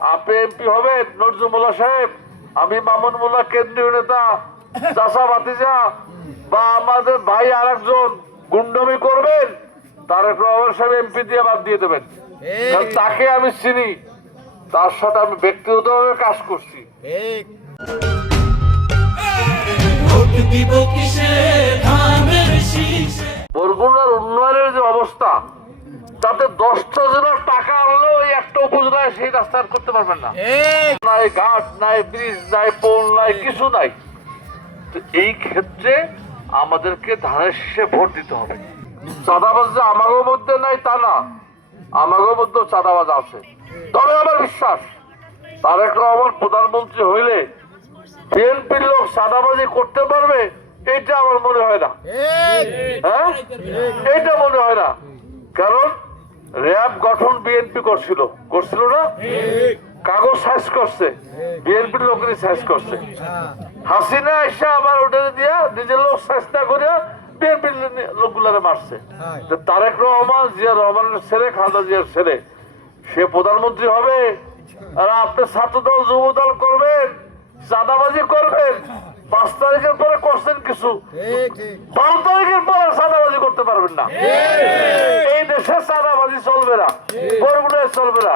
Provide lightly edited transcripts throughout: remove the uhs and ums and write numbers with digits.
আপনি এমপি হবেন নজরুল মোল্লা সাহেব, আমি মামুন মোল্লা কেন্দ্রীয় নেতা, চাষা ভাতিজা বা আমাদের ভাই আরেকজন গুন্ডমি করবেন, তারেক রহমান সাহেব এমপি দিয়ে বাদ দিয়ে দেবেন। তাকে আমি চিনি, তার সাথে আমি ব্যক্তিগতভাবে কাজ করছি। বরগুনার উন্নয়নের যে অবস্থা, তাতে 10টা জেলার টাকা আনলেও এই একটা উপজেলায় সেই রাস্তা করতে পারবেন না। নাই ঘাট, নাই ব্রিজ, নাই পোল, নাই কিছু নাই। তো এই ক্ষেত্রে আমাদেরকে ধানের শীষে ভোট দিতে হবে। চাঁদাবাজ যে আমাদের মধ্যে নাই তা না, আমাদের মধ্যেও চাঁদাবাজ আছে। তবে আমার বিশ্বাস, তারেক রহমান প্রধানমন্ত্রী হইলে বিএনপির লোক চাঁদাবাজি করতে পারবে, এটা আমার মনে হয় না। হ্যাঁ, এটা মনে হয় না। কারণ র্যাব গঠন বিএনপি করছিল না, কাগজ সাইজ করছে বিএনপির লোকেরই সাইজ করছে। হাসিনা এসে আবার ওটা দিয়া নিজের লোক সাইজ না করিয়া বিএনপির লোকগুলারে মারছে। তারেক রহমান, জিয়া রহমানের ছেলে, খালেদা জিয়ার ছেলে, সে প্রধানমন্ত্রী হবে আর আপনি ছাত্রদল যুবদল করবেন, চাঁদাবাজি করবেন। 5 তারিখের পরে করছেন কিছু, 12 তারিখের পরে চাঁদাবাজি করতে পারবেন না। এই দেশে চাঁদাবাজি চলবে না, বরগুনায় চলবে না,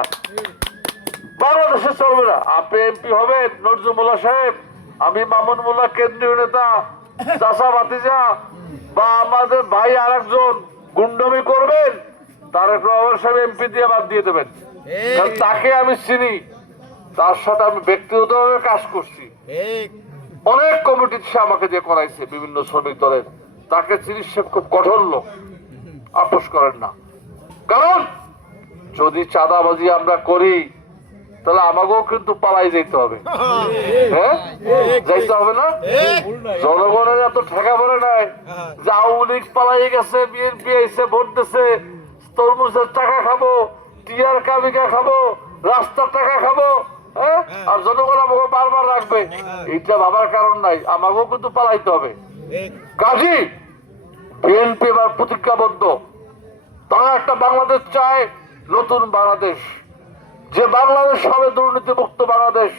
বাংলাদেশে চলবে না। আপনি এমপি হবেন নজরুল মোল্লা সাহেব, আমি মামুন মোল্লা কেন্দ্রীয় নেতা, চাষা ভাতিজা বা আমাদের ভাই আরেকজন গুন্ডমি করবেন, তারেক রহমান সাহেব এমপি দিয়ে বাদ দিয়ে দেবেন। তাকে আমি চিনি, তার সাথে আমি ব্যক্তিগতভাবে কাজ করছি। অনেক কমিটি সে আমাকে দিয়ে করাইছে, বিভিন্ন শ্রমিক দলের, তাকে চিনি। সে খুব কঠোর লোক, আপোষ করেন না। কারণ যদি চাঁদাবাজি আমরা করি তাহলে আমাকেও কিন্তু পালাই যেতে হবে। হ্যাঁ, যাইতে হবে না? জনগণের এত ঠেকা পড়ে নাই যে আওয়ামী লীগ পালাই গেছে, বিএনপি এসে ভোট দিছে, তরমুজের টাকা খাবো, টিয়ার কামিকা খাবো, রাস্তার টাকা খাবো, হ্যাঁ, আর জনগণ আমাকে বারবার রাখবে, এইটা ভাবার কারণ নাই। আমাকেও কিন্তু পালাইতে হবে। কাজী বিএনপি এবার প্রতিজ্ঞাবদ্ধ, তারা একটা বাংলাদেশ চায়, নতুন বাংলাদেশ, যে বাংলাদেশ হবে দুর্নীতিমুক্ত বাংলাদেশ,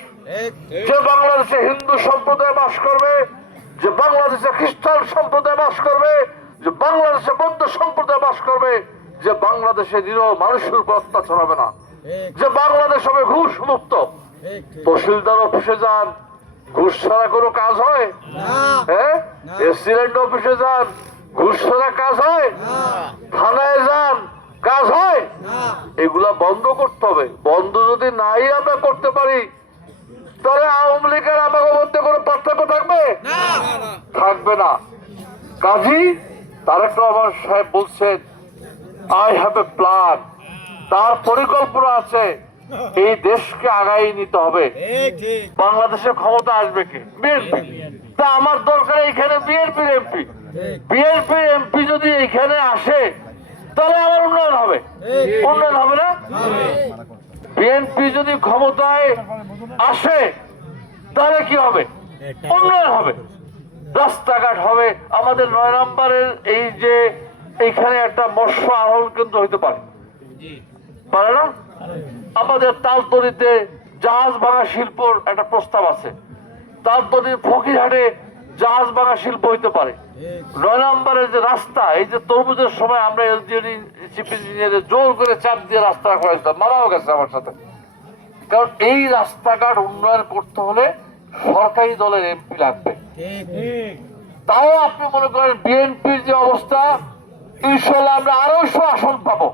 যে বাংলাদেশে হিন্দু সম্প্রদায় বাস করবে, যে বাংলাদেশে খ্রিস্টান সম্প্রদায় বাস করবে, যে বাংলাদেশে বৌদ্ধ সম্প্রদায় বাস করবে, যে বাংলাদেশে নিরীহ মানুষের উপর অত্যাচার হবে না, যে বাংলাদেশ হবে ঘুষ মুক্ত। তহসিলদার অফিসে যান, ঘুষ ছাড়া কোনো কাজ হয়? হ্যাঁ, এসিডেন্ট অফিসে যান, ঘুষ ছাড়া কাজ হয়? থানায় যান, কাজ হয়? এগুলা বন্ধ করতে হবে। বন্ধ যদি নাই আমরা করতে পারি, তাহলে আওয়ামী লীগের আমাদের মধ্যে কোনো পার্থক্য থাকবে? থাকবে না। কাজী তারেক রহমান সাহেব বলছেন, আই হ্যাভ এ প্ল্যান, তার পরিকল্পনা আছে, এই দেশকে আগাই নিতে হবে। বাংলাদেশের ক্ষমতা আসবে কি? বিএনপি। তা আমার দরকার এখানে বিএনপির এমপি। বিএনপির এমপি যদি এখানে আসে তাহলে আমার উন্নয়ন হবে, উন্নয়ন হবে না? বিএনপি যদি ক্ষমতায় আসে তাহলে কি হবে? উন্নয়ন হবে, রাস্তাঘাট হবে। আমাদের 9 নম্বরের এই যে এইখানে একটা মৎস্য আহরণ কেন্দ্র হইতে পারে, পারে না? আমাদের তালতলিতে জাহাজ ভাঙা শিল্পর একটা প্রস্তাব আছে, তালতলির ফকিরহাটে জাহাজ ভাঙা শিল্প হইতে পারে। 9 নম্বরের যে রাস্তা, এই যে তরমুজের সময় আমরা এলজিডি চিফ ইঞ্জিনিয়ারের জোর করে চাপ দিয়ে রাস্তা করাইতাম, মারাও গেছে আমার সাথে। কারণ এই রাস্তাঘাট উন্নয়ন করতে হলে সরকারি দলের এমপি লাগবে। তাও আপনি মনে করেন বিএনপির যে অবস্থা, ইনশাল্লাহ আমরা 200 আসন পাবো।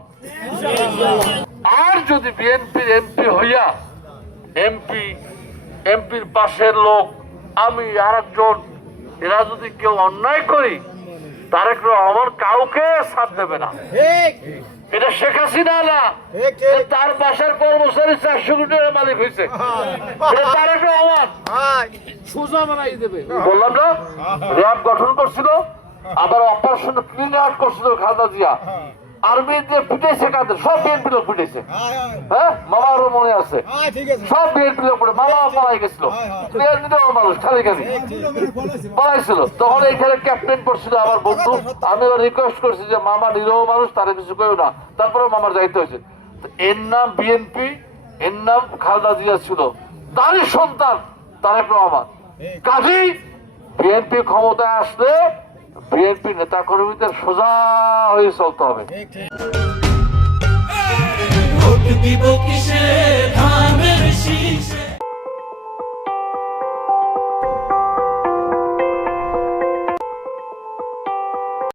আর যদি বিএনপির এমপি হইয়া এমপির পাশের লোক, আমি আরেকজন, এরা যদি কেউ অন্যায় করি, তারেক রহমান কাউকে সাথ দেবে না। এটা শেখ হাসিনা না, তার বাসার কর্মচারী 400 কোটি টাকার মালিক হয়েছে, তারেক রহমান সোজা বানাই দেবে। বললাম না, র্যাব গঠন করছিল, আবার অপারেশন ক্লিন আউট করছিল খালেদা জিয়া, আর্মি দিয়ে পিটেছে, কাদের সব বিএনপি লোক পিটেছে। হ্যাঁ, মামারও মনে আছে, সব বিএনপি লোক পিটে, মামা পালাই গেছিল, মানুষ খালি খালি পালাইছিল। তখন এইখানে ক্যাপ্টেন পড়ছিল আমার বন্ধু, আমি রিকোয়েস্ট করছি যে মামা নিরহ মানুষ, তারা কিছু কেউ না, তারপরে মামার যাইতে হয়েছে। এর নাম বিএনপি, এর নাম খালেদা জিয়া ছিল, তারই সন্তান তারেক রহমান। কাজেই বিএনপি ক্ষমতায় আসলে বিএনপি নেতা কর্মীদের সোজা হয়ে চলতে হবে। ভোট দিব কিসে ধানের শীষে